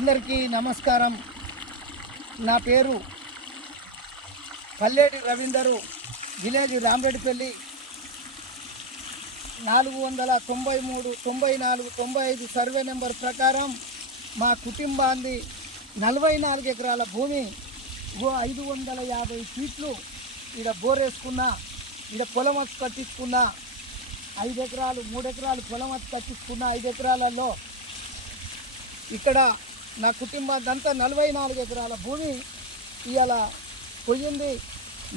అందరికీ నమస్కారం. నా పేరు పల్లేటి రవీందరు విలేజ్ రామరెడ్డిపల్లి. నాలుగు వందల తొంభై మూడు తొంభై నాలుగు తొంభై ఐదు సర్వే నెంబర్ ప్రకారం మా కుటుంబాన్ని నలభై నాలుగు ఎకరాల భూమి ఓ ఐదు వందల యాభై ఫీట్లు ఈడ బోరేసుకున్నా ఈడ పొలం వచ్చి కట్టించుకున్నా ఐదు ఎకరాలు మూడు ఎకరాలు పొలం వచ్చి కట్టించుకున్న ఐదు ఎకరాలలో ఇక్కడ నా కుటుంబాదంతా నలభై నాలుగు ఎకరాల భూమి ఇవాళ పోయింది.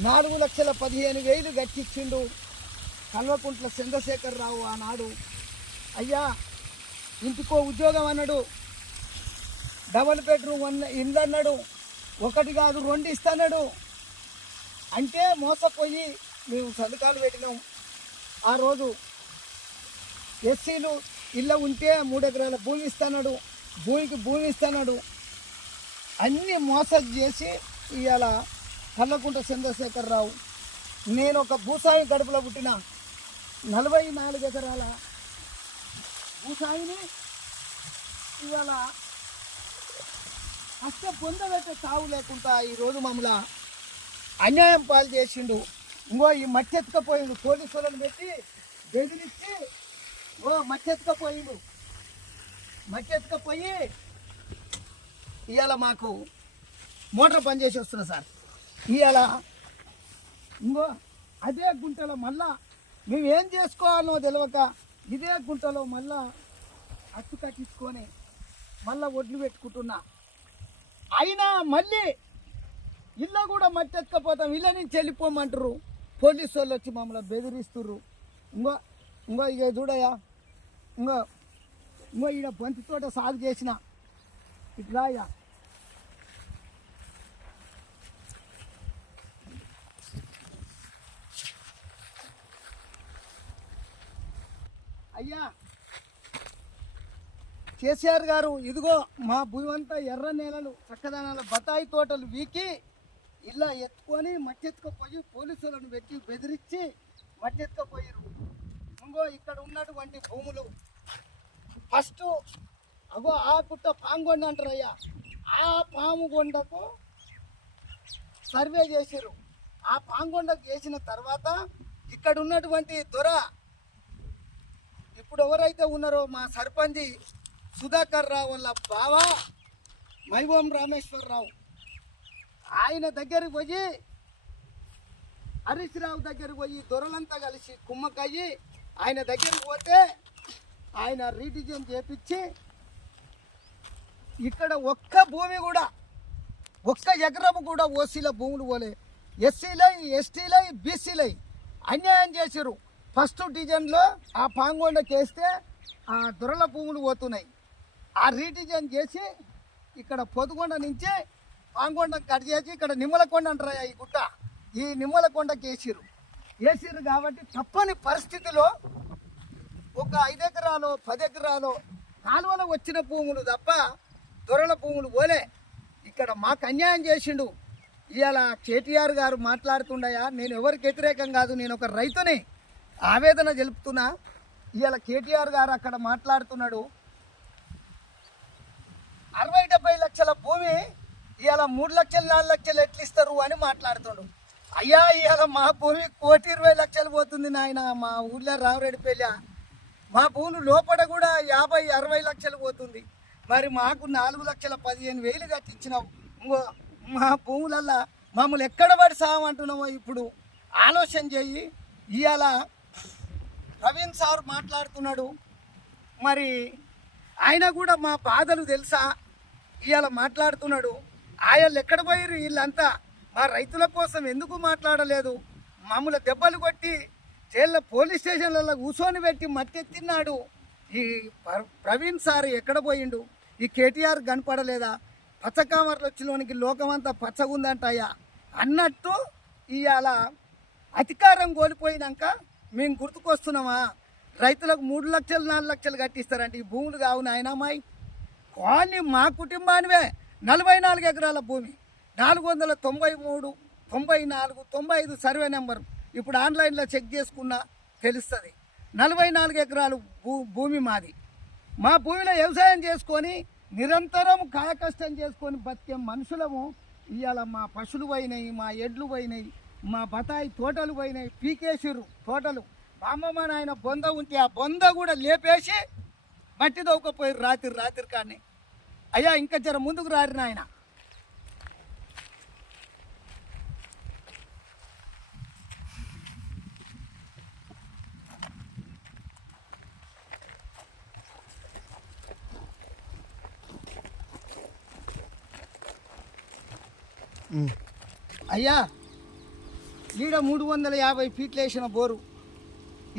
నాలుగు లక్షల పదిహేను వేలు గట్టిచ్చిండు కల్వకుంట్ల చంద్రశేఖర్ రావు ఆనాడు. అయ్యా ఇంటికో ఉద్యోగం అన్నాడు. డబల్ బెడ్రూమ్ అన్న ఇల్లు అన్నాడు. ఒకటి కాదు రెండు ఇస్తాడు అంటే మోసపోయి మేము సంతకాలు పెట్టినాం. ఆ రోజు ఎస్సీలు ఇల్లు ఉంటే మూడు ఎకరాల భూమి ఇస్తున్నాడు. భూమికి భూమి ఇస్తున్నాడు. అన్నీ మోసం చేసి ఇవాళ కల్లకుంట చంద్రశేఖర్ రావు నేను ఒక భూసాయి గడుపులో పుట్టిన నలభై నాలుగు ఎకరాల భూసాయిని ఇవాళ కష్ట పొందబెట్టే తావు లేకుండా ఈరోజు మమ్మల్ని అన్యాయం పాలు చేసిండు. ఇంకో ఈ మట్టి ఎత్తుకపోయిండు. పోలీసులను పెట్టి బెదిరించి ఓ మట్టి ఎత్తుకపోయిండు. మట్టి ఎత్తుకపోయి ఇవాళ మాకు మోటార్ పనిచేసి వస్తున్నా సార్. ఇవాళ ఇంకో అదే గుంటలో మళ్ళా మేము ఏం చేసుకోవాలో తెలియక ఇదే గుంటలో మళ్ళా అచ్చు కట్టించుకొని మళ్ళా ఒడ్లు పెట్టుకుంటున్నా. అయినా మళ్ళీ ఇల్లు కూడా మట్టి ఎత్తుకపోతాం ఇళ్ళ నుంచి వెళ్ళిపోమంటారు పోలీసు వాళ్ళు వచ్చి మమ్మల్ని బెదిరిస్తుర్రు. ఇంకో ఇంకో ఇక చూడయా ఇంకో ఇంకో ఈడ బంతి తోట సాగు చేసిన. ఇట్లా అయ్యా అయ్యా. కేసీఆర్ గారు ఇదిగో మా భూమంతా ఎర్ర నేలలు చక్కదనాల బతాయి తోటలు వీకి ఇలా ఎత్తుకొని మట్టి ఎత్తుకుపోయి పోలీసులను పెట్టి బెదిరించి మట్టి ఎత్తుకపోయారు ఇంకో ఇక్కడ ఉన్నటువంటి భూములు ఫస్ట్ అగో ఆ పుట్ట పాంగొండ అంటారయ్యా. ఆ పాము కొండకు సర్వే చేశారు ఆ పాంగొండకు చేసిన తర్వాత ఇక్కడ ఉన్నటువంటి దొర ఇప్పుడు ఎవరైతే ఉన్నారో మా సర్పంచి సుధాకర్ రావు వాళ్ళ బావ మైవం రామేశ్వరరావు ఆయన దగ్గరికి పోయి హరీష్ రావు దగ్గరికి పోయి దొరలంతా కలిసి కుమ్మకయ్యి ఆయన దగ్గరికి పోతే ఆయన రీటిజన్ చేపించి ఇక్కడ ఒక్క భూమి కూడా ఒక్క ఎకరం కూడా ఓసీల భూములు పోలే. ఎస్సీలై ఎస్టీలై బీసీలై అన్యాయం చేశారు ఫస్ట్ డిజన్లో ఆ పాంగొండకి వేస్తే ఆ దొరల భూములు పోతున్నాయి. ఆ రీటిజన్ చేసి ఇక్కడ పొదుగొండ నుంచి పాంగొండ కట్ చేసి ఇక్కడ నిమ్మలకొండ అంటారా ఈ గుట్ట. ఈ నిమ్మలకొండకి వేసిరు వేసిరు కాబట్టి తప్పని పరిస్థితిలో ఒక ఐదు ఎకరాలో పది ఎకరాలో కాలువలో వచ్చిన భూములు తప్ప దొరల భూములు పోలే. ఇక్కడ మాకు అన్యాయం చేసిండు. ఇవాళ కేటీఆర్ గారు మాట్లాడుతుండయా? నేను ఎవరికి వ్యతిరేకం కాదు నేను ఒక రైతుని ఆవేదన తెలుపుతున్నా ఇవాళ కేటీఆర్ గారు అక్కడ మాట్లాడుతున్నాడు. అరవై డెబ్బై లక్షల భూమి ఇవాళ మూడు లక్షలు నాలుగు లక్షలు ఎట్లు ఇస్తారు అని మాట్లాడుతున్నాడు అయ్యా ఇవాళ మా భూమి కోటి ఇరవై లక్షలు పోతుంది నాయన మా ఊళ్ళో రావరెడ్డిపల్లి. మా భూములు లోపల కూడా యాభై అరవై లక్షలు పోతుంది. మరి మాకు నాలుగు లక్షల పదిహేను వేలు కట్టించినావు. ఇంకో మా భూములల్లా మమ్మల్ని ఎక్కడ పడి సామంటున్నామో ఇప్పుడు ఆలోచన చేయి ఇవాళ ప్రవీణ్ సార్ మాట్లాడుతున్నాడు. మరి ఆయన కూడా మా బాధలు తెలుసా? ఇవాళ మాట్లాడుతున్నాడు. ఆయన ఎక్కడ పోయారు వీళ్ళంతా మా రైతుల కోసం ఎందుకు మాట్లాడలేదు? మమ్మల్ని దెబ్బలు కొట్టి చేళ్ళ పోలీస్ స్టేషన్లలో కూర్చొని పెట్టి మట్టెత్తిన్నాడు ఈ ప్రవీణ్ సార్ ఎక్కడ పోయిండు? ఈ కేటీఆర్ కనపడలేదా? పచ్చకామర్లు వచ్చిలోనికి లోకమంతా పచ్చగుందంటాయా అన్నట్టు ఇవాళ అధికారం కోల్పోయినాక మేము గుర్తుకొస్తున్నామా? రైతులకు మూడు లక్షలు నాలుగు లక్షలు కట్టిస్తారంటే. ఈ భూములు కావు నాయనమ్మాయి కానీ మా కుటుంబానివే. నలభై నాలుగు ఎకరాల భూమి. నాలుగు వందల తొంభై మూడు తొంభై నాలుగు తొంభై ఐదు సర్వే నెంబర్. ఇప్పుడు ఆన్లైన్లో చెక్ చేసుకున్నా తెలుస్తుంది. నలభై నాలుగు ఎకరాలు భూ భూమి మాది. మా భూమిలో వ్యవసాయం చేసుకొని నిరంతరం కాయకష్టం చేసుకొని బతికే మనుషులము ఇవాళ మా పశువులు పోయినాయి మా ఎడ్లు పోయినాయి మా బతాయి తోటలు పోయినాయి పీకేసిర్రు తోటలు. బామ్మమ్మ నాయన బొంద ఉంటే ఆ బొంద కూడా లేపేసి మట్టి దొక్కపోయారు రాత్రి రాత్రి కానీ అయ్యా ఇంకా జర ముందుకు రారి అయ్యా ఈడ మూడు వందల యాభై ఫీట్లు వేసిన బోరు.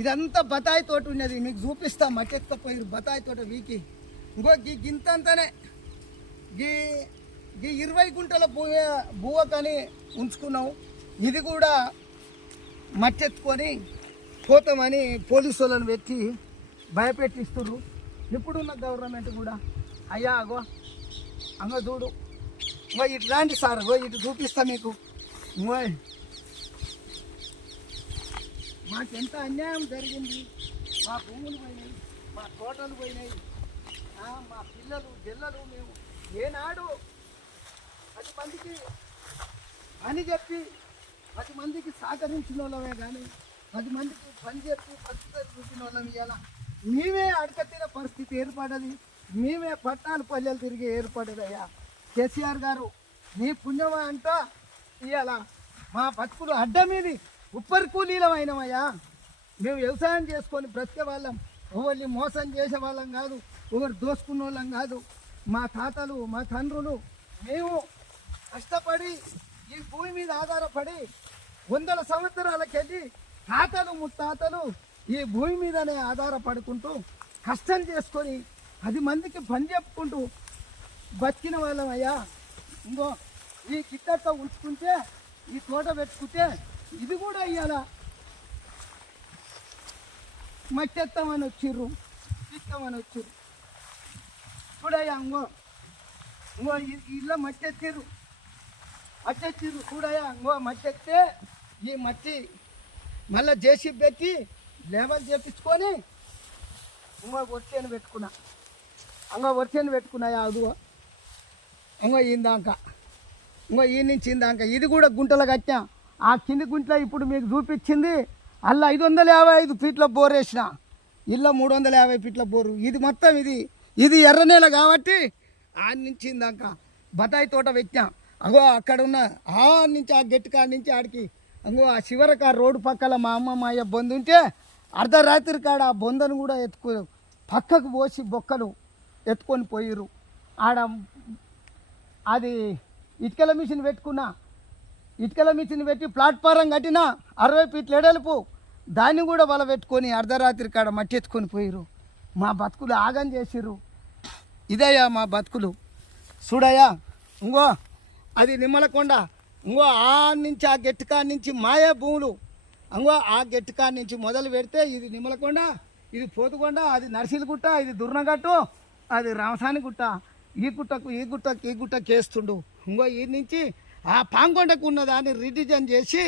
ఇదంతా బతాయి తోట ఉన్నది మీకు చూపిస్తా మట్టెత్తపోయారు బతాయి తోట వీకి. ఇంకో గీ గింతంతనే. గీ గీ ఇరవై గుంటల భూ భూవకని ఉంచుకున్నాం. ఇది కూడా మట్టెత్తుకొని పోతామని పోలీసు వాళ్ళని పెట్టి భయపెట్టిస్తున్నారు ఇప్పుడున్న గవర్నమెంట్ కూడా అయ్యా అగో అంగ చూడు. ఓ ఇటు రాండి సార్. ఓ ఇటు చూపిస్తా మీకు. మాకెంత అన్యాయం జరిగింది? మా భూములు పోయినాయి మా తోటలు పోయినాయి. మా పిల్లలు జిల్లలు మేము ఏనాడు పది మందికి పని చెప్పి పది మందికి సహకరించిన వాళ్ళమే కానీ పది మందికి పని చెప్పి పరిస్థితి చూసిన వాళ్ళం ఇవాళ మేమే అడకతిన పరిస్థితి ఏర్పడది. మేమే పట్నాలు పల్లెలు తిరిగి ఏర్పడదయ్యా. కేసీఆర్ గారు నీ పుణ్యమా అంట? ఇవాళ మా బతుకులు అడ్డమీది ఉప్పరి కూలీలమైనమయ్యా మేము వ్యవసాయం చేసుకొని బ్రతికే వాళ్ళం ఎవరిని మోసం చేసే వాళ్ళం కాదు. ఎవరు దోసుకున్న వాళ్ళం కాదు. మా తాతలు మా తండ్రులు మేము కష్టపడి ఈ భూమి మీద ఆధారపడి వందల సంవత్సరాలకెళ్ళి తాతలు ముత్తాతలు ఈ భూమి మీదనే ఆధారపడుకుంటూ కష్టం చేసుకొని పది మందికి పని చెప్పుకుంటూ బతికిన వాళ్ళం అయ్యా. ఇంకో ఈ గిట్టతో ఉంచుకుంటే ఈ తోట పెట్టుకుంటే ఇది కూడా ఇయ్యాల. మట్టెత్తామని వచ్చిర్రు ఇస్తామని వచ్చిర్రు. చూడయ్యా ఇంకో ఇంకో ఈ- ఈ ఇళ్ళ మట్టెత్తిర్రు. మట్టెత్తిర్రు చూడయ్యా ఇంకో మట్టెత్తే ఈ మట్టి మళ్ళీ జేసీబీ పెట్టి లేబర్ చేపించుకొని ఇంకో వర్షాన్ని పెట్టుకున్నా. అంగో వర్షాన్ని పెట్టుకున్నాయా అదుగో. ఇంకో ఇందాక ఇంకో ఈ నుంచి ఇందాక ఇది కూడా గుంటలు కట్టా ఆ కింది గుంటలో ఇప్పుడు మీకు చూపించింది. అల్లా ఐదు వందల యాభై ఐదు ఫీట్ల బోర్ వేసిన. ఇళ్ళ మూడు వందల యాభై ఫీట్ల బోరు. ఇది మొత్తం ఇది. ఇది ఎర్ర నేల కాబట్టి ఆ నుంచి ఇందాక బతాయి తోట పెట్టినా. అగో అక్కడ ఉన్న ఆ నుంచి ఆ గట్టి కాడ నుంచి ఆడికి. అంగో ఆ చివరికి ఆ రోడ్డు పక్కల మా అమ్మ మా అయ్య బొందు ఉంటే అర్ధరాత్రి కాడ ఆ బొందను కూడా ఎత్తుకు పక్కకు పోసి బొక్కలు ఎత్తుకొని పోయిర్రు. ఆడ అది ఇటుకల మిషన్ పెట్టుకున్నా ఇటుకల మిషన్ పెట్టి ప్లాట్ఫారం కట్టినా అరవై ఫీట్ల ఎడలుపు. దాన్ని కూడా వల పెట్టుకొని అర్ధరాత్రి కాడ మట్టి ఎత్తుకొని పోయిర్రు. మా బతుకులు ఆగం చేసిర్రు. ఇదయ్యా మా బతుకులు. చూడయ్యా ఇంగో అది నిమ్మలకొండ. ఇంకో ఆ నుంచి ఆ గట్టికా నుంచి మాయా భూములు. ఇంగో ఆ గట్టికా నుంచి మొదలు పెడితే ఇది నిమ్మలకొండ ఇది పోతుకొండ అది నర్సిలగుట్ట ఇది దుర్నగట్టు అది రామసాని గుట్ట ఈ గుట్టకు ఈ గుట్టకు ఈ గుట్టకు వేస్తుండు ఇంకో ఈ నుంచి ఆ పాంగొండకు ఉన్న దాన్ని రిడిజన్ చేసి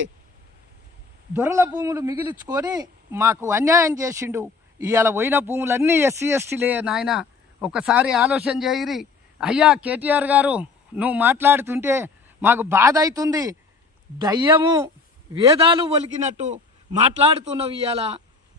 దొరల భూములు మిగిలించుకొని మాకు అన్యాయం చేసిండు. ఇవాళ పోయిన భూములన్నీ ఎస్సీ ఎస్టీలే నాయన. ఒకసారి ఆలోచన చేయరి. అయ్యా కేటీఆర్ గారు నువ్వు మాట్లాడుతుంటే మాకు బాధ అవుతుంది దయ్యము వేదాలు ఒలికినట్టు మాట్లాడుతున్నావు ఇవాళ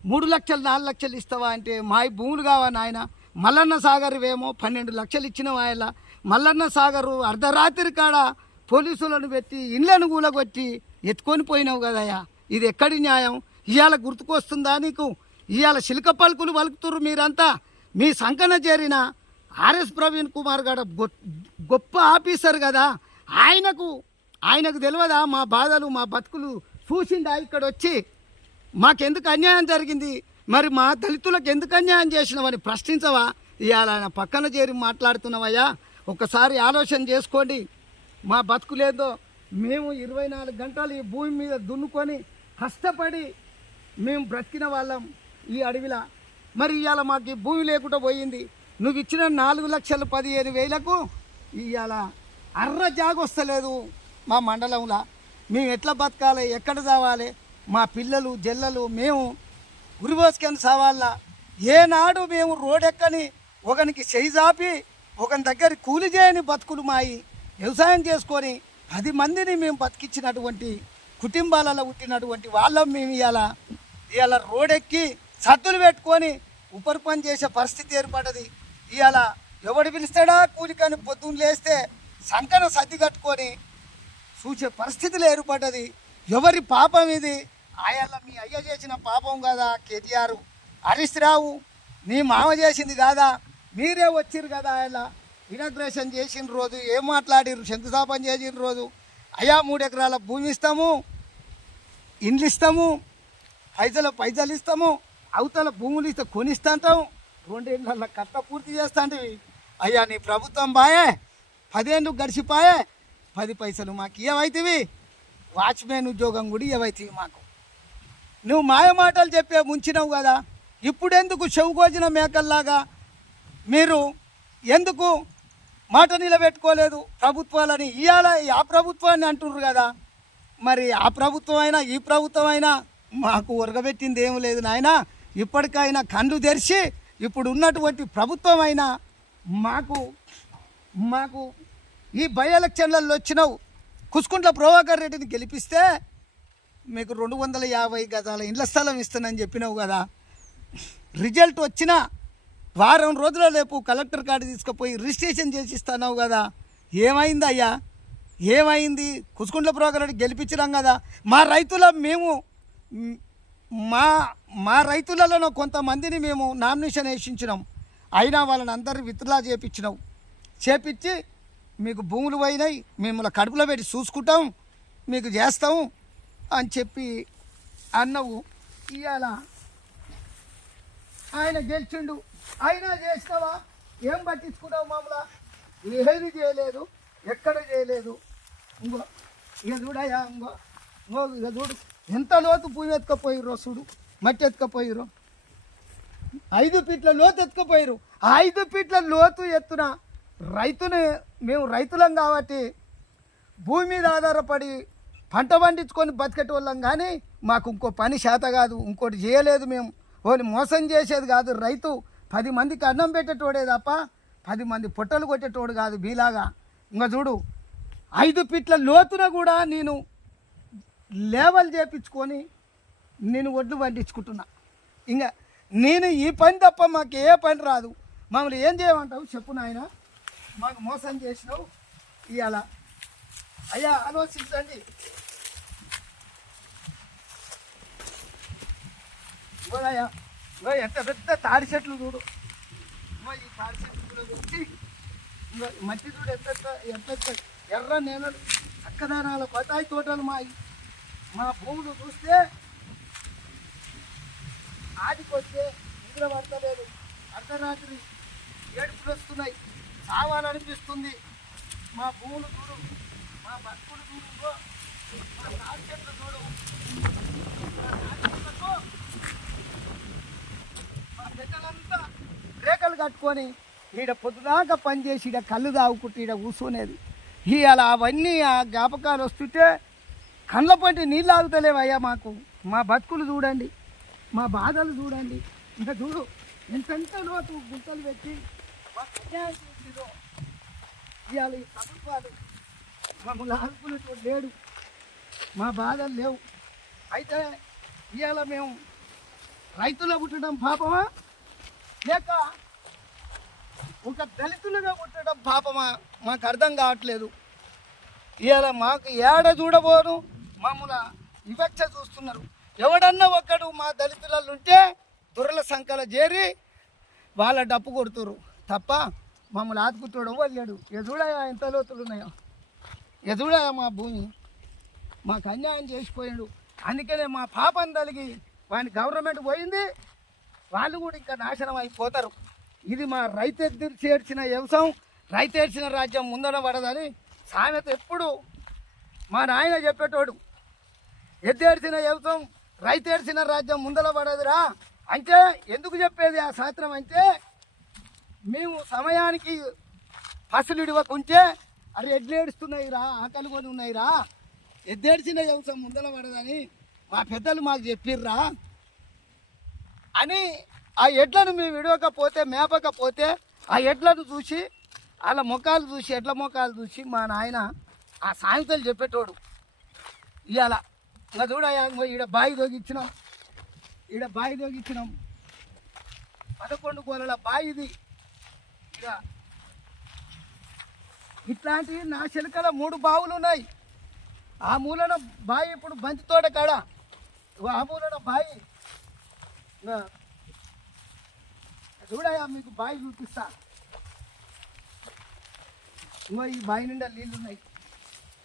మూడు లక్షలు నాలుగు లక్షలు ఇస్తావా అంటే మా భూములు కావా నాయన? మల్లన్న సాగర్వేమో పన్నెండు లక్షలు ఇచ్చిన ఆయన మల్లన్న సాగరు అర్ధరాత్రి కాడ పోలీసులను పెట్టి ఇండ్లను కూలగొట్టి ఎత్తుకొని పోయినావు కదయ్యా. ఇది ఎక్కడి న్యాయం? ఇవాళ గుర్తుకొస్తుందా నీకు? ఇవాళ శిల్క పలుకులు పలుకుతురు మీరంతా. మీ సంకన చేరిన ఆర్ఎస్ ప్రవీణ్ కుమార్ గారు గొ- గొప్ప ఆఫీసర్ కదా. ఆయనకు ఆయనకు తెలియదా మా బాధలు మా బతుకులు? చూసిండా ఇక్కడ వచ్చి మాకెందుకు అన్యాయం జరిగింది? మరి మా దళితులకు ఎందుకు అన్యాయం చేసినావని ప్రశ్నించవా? ఇవాళ ఆయన పక్కన చేరి మాట్లాడుతున్నావయ్యా. ఒకసారి ఆలోచన చేసుకోండి. మా బతుకులేదో మేము ఇరవై నాలుగు గంటలు ఈ భూమి మీద దున్నుకొని కష్టపడి మేము బ్రతికిన వాళ్ళం ఈ అడవిలా. మరి ఇవాళ మాకు ఈ భూమి లేకుండా పోయింది. నువ్వు ఇచ్చిన నాలుగు లక్షల పదిహేను వేలకు ఇవాళ అర్ర జాగొస్తలేదు మా మండలంలో. మేము ఎట్లా బతకాలి? ఎక్కడ చావాలి? మా పిల్లలు జల్లలు మేము ఉరిపోసుకొని సావాలా? ఏనాడు మేము రోడెక్కని ఒకనికి చేయి ఒకని దగ్గర కూలి చేయని బతుకులు మాయి. వ్యవసాయం చేసుకొని పది మందిని మేము బతికించినటువంటి కుటుంబాలలో పుట్టినటువంటి వాళ్ళం మేము ఇవాళ ఇవాళ రోడెక్కి సద్దులు పెట్టుకొని ఉపరి పని చేసే పరిస్థితి ఏర్పడ్డది. ఇవాళ ఎవడు పిలుస్తాడా? కూలికని పొద్దున్న లేస్తే సంకన సర్ది కట్టుకొని చూసే పరిస్థితులు ఏర్పడ్డది. ఎవరి పాపం ఇది? ఆయన మీ అయ్య చేసిన పాపం కదా కేటీఆర్. హరీష్ రావు నీ మామ చేసింది కాదా? మీరే వచ్చిర్రు కదా ఆయన ఇనాగ్రేషన్ చేసిన రోజు ఏం మాట్లాడిర్రు? శంకుస్థాపన చేసిన రోజు. అయ్యా మూడు ఎకరాల భూమి ఇస్తాము ఇండ్లు ఇస్తాము పైసలు పైసలు ఇస్తాము అవతల భూములు ఇస్తే కొనిస్తాంటాం రెండేళ్ళ కట్ట పూర్తి చేస్తాంటివి. అయ్యా నీ ప్రభుత్వం బాయే పదేళ్ళు గడిచిపోయే పది పైసలు మాకు ఏవైతివి వాచ్మెన్ ఉద్యోగం కూడా ఏవైతివి మాకు. నువ్వు మాయ మాటలు చెప్పే ముంచినావు కదా. ఇప్పుడెందుకు చెవుకోజిన మేకల్లాగా? మీరు ఎందుకు మాట నిలబెట్టుకోలేదు ప్రభుత్వాలని? ఇవాళ ఆ ప్రభుత్వాన్ని అంటున్నారు కదా. మరి ఆ ప్రభుత్వం అయినా ఈ ప్రభుత్వం అయినా మాకు ఉరగబెట్టింది ఏం లేదు నాయన. ఇప్పటికైనా కళ్ళు తెరిచి ఇప్పుడు ఉన్నటువంటి ప్రభుత్వం అయినా మాకు మాకు ఈ బై ఎలక్షన్లలో వచ్చినావు కుసుకుంట్ల ప్రభాకర్ రెడ్డిని గెలిపిస్తే మీకు రెండు వందల యాభై గజాల ఇండ్ల స్థలం ఇస్తానని చెప్పినావు కదా. రిజల్ట్ వచ్చిన వారం రోజుల రేపు కలెక్టర్ కార్డు తీసుకుపోయి రిజిస్ట్రేషన్ చేసి ఇస్తున్నావు కదా. ఏమైంది అయ్యా? ఏమైంది? కుసుకుంట్ల ప్రభాకర్ గెలిపించినాం కదా. మా రైతుల మేము మా మా రైతులలో కొంతమందిని మేము నామినేషన్ వేసించినాం. అయినా వాళ్ళని అందరిని విత్డ్రా చేపించినావు చేపించి మీకు భూములు పోయినాయి మిమ్మల్ని కడుపులో పెట్టి చూసుకుంటాం మీకు చేస్తాం. అని చెప్పి అన్నవు. ఇవాళ ఆయన గెలిచిండు. అయినా చేసినావా? ఏం పట్టించుకున్నావు మమ్మల్ని ఏది చేయలేదు. ఎక్కడ చేయలేదు. ఇంకో ఇక చూడయా ఇంకో ఇంకో ఇక చూడు. ఎంత లోతు పువ్వు ఎత్తుకపోయిర్రో చూడు. మట్టి ఎత్తుకపోయిర్రు. ఐదు ఫీట్ల లోతు ఎత్తుకుపోయారు ఆ ఐదు ఫీట్ల లోతు ఎత్తున రైతుని మేము రైతులం కాబట్టి భూమి మీద ఆధారపడి పంట పండించుకొని బతికేటోళ్ళం కానీ మాకు ఇంకో పని చేత కాదు ఇంకోటి చేయలేదు మేము. ఓన్లీ మోసం చేసేది కాదు రైతు పది మందికి అన్నం పెట్టేటోడే తప్ప పది మంది పొట్టలు కొట్టేటోడు కాదు బీలాగా ఇంకా చూడు ఐదు ఫీట్ల లోతున కూడా నేను లేవల్ చేపించుకొని నేను ఒడ్లు పండించుకుంటున్నా. ఇంకా నేను ఈ పని తప్ప మాకు ఏ పని రాదు. మమ్మల్ని ఏం చేయమంటావు? చెప్పు నాయన. మాకు మోసం చేసినావు. ఇవాళ అయ్యా ఆలోచించండి. ఇవ్వదయ్యా ఇవ్వ ఎంత పెద్ద తాడి చెట్లు చూడు. ఇవ్వ ఈ తాడి చెట్లు కూడా చూసి మట్టి చూడు ఎంత ఎంత ఎర్ర నేలలు చక్కదనాల బతాయి తోటలు మా మా భూములు చూస్తే ఆదికొస్తే నిద్ర పడతలేదు. అర్ధరాత్రి ఏడుపులు వస్తున్నాయి చావాలనిపిస్తుంది. మా భూములు చూడు. మా బతుకులు చూడు మా చెట్లు చూడు. మా రేఖలు కట్టుకొని ఈడ పొద్దుదాకా పనిచేసి ఈడ కళ్ళు తాగుకుంటూ ఈడ కూర్చునేది. ఇవాళ అవన్నీ ఆ జ్ఞాపకాలు వస్తుంటే కళ్ళ పంటి నీళ్ళు ఆగుతలేవయ్యా మాకు. మా బతుకులు చూడండి మా బాధలు చూడండి. ఇంకా చూడు ఎంతెంత లోతు గుంతలు పెట్టి మా అన్యాయం ఇవాళ ఈ ప్రభుత్వాలు మమ్మల్ని ఆదుకునేటువంటి లేడు మా బాధలు లేవు. అయితే ఇవాళ మేము రైతులు పుట్టడం పాపమా? లేక ఒక దళితులుగా పుట్టడం పాపమా? మాకు అర్థం కావట్లేదు. ఇవాళ మాకు ఏడ చూడబోను? మమ్మల్ని వివక్ష చూస్తున్నారు. ఎవడన్నా ఒక్కడు మా దళితులలో ఉంటే దొరల సంఖ్యలో చేరి వాళ్ళ డప్పు కొడుతురు. తప్ప మమ్మల్ని ఆదుకుతాడు వెళ్ళాడు ఎదుడయా ఎంత లోతులు ఉన్నాయో ఎదుడా మా భూమి? మాకు అన్యాయం చేసిపోయాడు. అందుకనే మా పాపం తలిగి వాని గవర్నమెంట్ పోయింది. వాళ్ళు కూడా ఇంకా నాశనం అయిపోతారు. ఇది మా రైతు చేర్చిన వ్యవసాయం. రైతు ఏడ్చిన రాజ్యం ముందర పడదని సామెత ఎప్పుడు మా నాయన చెప్పేటోడు. ఎద్దేడ్చిన వ్యవసాయం రైతు ఏడ్చిన రాజ్యం ముందర పడదురా అంటే ఎందుకు చెప్పేది ఆ శాస్త్రం అంటే మేము సమయానికి ఫసలు ఇవ్వకుంటే అరే ఎడ్లు ఏడుస్తున్నాయి రా ఆకలి కొని ఉన్నాయి రా. ఎద్దేడ్చిన వ్యవసాయం ముందల పడదని మా పెద్దలు మాకు చెప్పిర్రా. అని ఆ ఎడ్లను మేము విడవకపోతే మేపకపోతే ఆ ఎడ్లను చూసి వాళ్ళ ముఖాలు చూసి ఎడ్ల ముఖాలు చూసి మా నాయన ఆ సాయంత్రం చెప్పేటోడు. ఇవాళ ఇంకా చూడయా ఈడ బావి దోగిచ్చినాం ఈడ బావి దోగిచ్చినాం పదకొండు కోలల బావి ఇది ఇక ఇట్లాంటివి నా చిలకల మూడు బావులు ఉన్నాయి ఆ మూలన బావి ఇప్పుడు బంతితోట కాడ. ఆ మూలన బావి చూడయా మీకు బావి చూపిస్తా. ఇంకో ఈ బావి నిండా నీళ్ళు ఉన్నాయి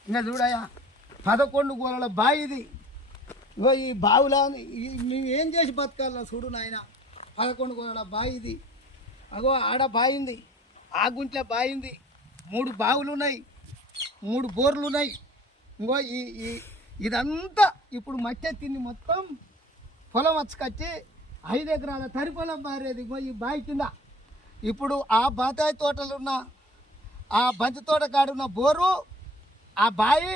ఇంకా చూడయా పదకొండు గోళల బావి ఇది. ఇగో ఈ బావిలో ఈ- మేము ఏం చేసి బతకాల చూడు నాయన. పదకొండు గోళల బావి ఇది. అగో ఆడ బాయింది ఆ గుంట్ల బాయింది మూడు బావులు ఉన్నాయి మూడు బోర్లు ఉన్నాయి ఇంకో ఈ ఈ ఇదంతా ఇప్పుడు మట్టి తింది మొత్తం పొలం వచ్చకచ్చి ఐదు ఎకరాల తరి పొలం బారేది ఇంకో ఈ బావి కింద. ఇప్పుడు ఆ బాతాయి తోటలు ఉన్న ఆ బంతి తోట కాడున్న బోరు ఆ బావి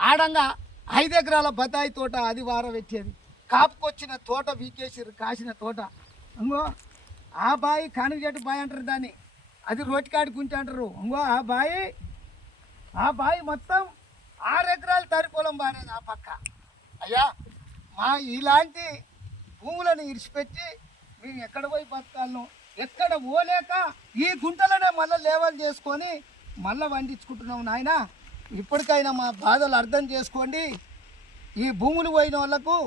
ఆడంగా ఐదు ఎకరాల బతాయి తోట అది వార పెట్టేది. కాపుకొచ్చిన తోట వీకేసిరు కాసిన తోట. ఇంకో ఆ బావి కానుగేటు బావి అంటారు దాన్ని. అది రోటికాడి గుంట అంటారు. ఇంకో ఆ బావి ఆ బావి మొత్తం ఆరు ఎకరాలు తరి పొలం బారేది ఆ పక్క. అయ్యా మా ఇలాంటి భూములను ఇడిచిపెట్టి మేము ఎక్కడ పోయి బతకాలను? ఎక్కడ పోలేక ఈ గుంటలోనే మళ్ళీ లేవల్ చేసుకొని మళ్ళీ వండించుకుంటున్నాం నాయన. ఇప్పటికైనా మా బాధలు అర్థం చేసుకోండి. ఈ భూములు పోయిన వాళ్ళకు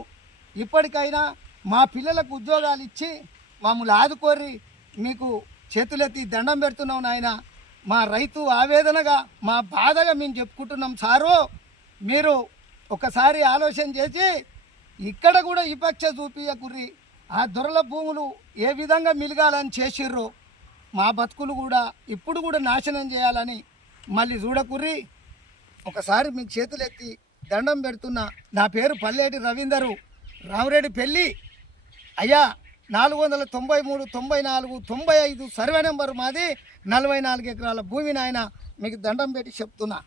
ఇప్పటికైనా మా పిల్లలకు ఉద్యోగాలు ఇచ్చి మమ్మల్ని ఆదుకోర్రి. మీకు చేతులెత్తి దండం పెడుతున్నాం నాయన. మా రైతు ఆవేదనగా మా బాధగా మేము చెప్పుకుంటున్నాం. సారు మీరు ఒకసారి ఆలోచన చేసి ఇక్కడ కూడా విపక్ష చూపియకుర్రి ఆ దొరల భూములు ఏ విధంగా మిలగాలని చేసిర్రు మా బతుకులు కూడా ఇప్పుడు కూడా నాశనం చేయాలని మళ్ళీ చూడకుర్రి ఒకసారి మీ చేతులెత్తి దండం పెడుతున్నా నా పేరు పల్లేటి రవీందరు. రామరెడ్డి పెళ్ళి. అయ్యా నాలుగు వందల తొంభై మూడు తొంభై నాలుగు తొంభై ఐదు సర్వే నెంబర్ మాది. నలభై నాలుగు ఎకరాల భూమి నాయన మీకు దండం పెట్టి చెప్తున్నా.